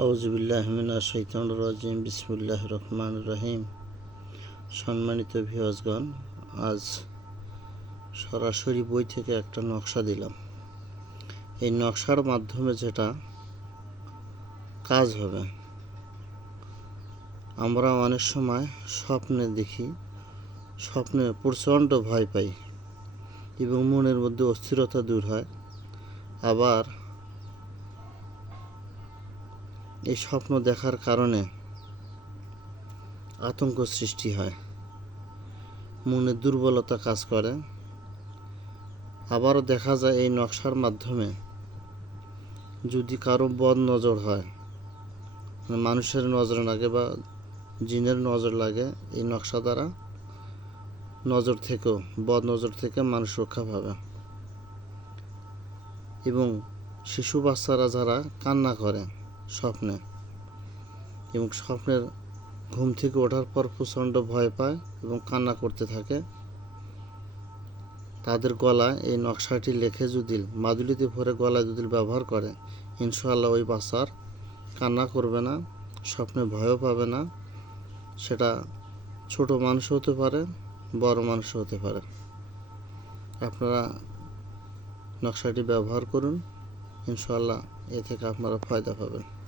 আউজবিল্লাহমিনা বিসমুল্লাহ রহমান রহিম। সম্মানিত ভিওয়াজগণ আজ সরাসরি বই থেকে একটা নকশা দিলাম। এই নকশার মাধ্যমে যেটা কাজ হবে, আমরা অনেক সময় স্বপ্নে দেখি, স্বপ্নে প্রচণ্ড ভয় পাই এবং মনের মধ্যে অস্থিরতা দূর হয়। আবার এই স্বপ্ন দেখার কারণে আতঙ্ক সৃষ্টি হয়। মনে দুর্বলতা কাজ করে। আবারও দেখা যায় এই নকশার মাধ্যমে যদি কারও বদ নজর হয় মানে মানুষের নজর লাগে বা জিনের নজর লাগে, এই নকশা দ্বারা নজর থেকেও, বদ নজর থেকে মানুষ রক্ষা পাবে। এবং শিশু বাচ্চারা যারা কান্না করে স্বপ্নে। এবং স্বপ্নের ঘুম থেকে ওঠার পর প্রচণ্ড ভয় পায় এবং কান্না করতে থাকে। তাদের গলায় এই নকশাটি লেখে যদি, মাদুলিতে ভরে গলায় যদি ব্যবহার করে, ইনশাআল্লাহ ওই বাচ্চার কান্না করবে না, স্বপ্নে ভয়ও পাবে না। সেটা ছোট মানুষ হতে পারে, বড় মানুষ হতে পারে। আপনারা নকশাটি ব্যবহার করুন, ইনশাআল্লাহ এ থেকে আপনারা ফায়দা পাবেন।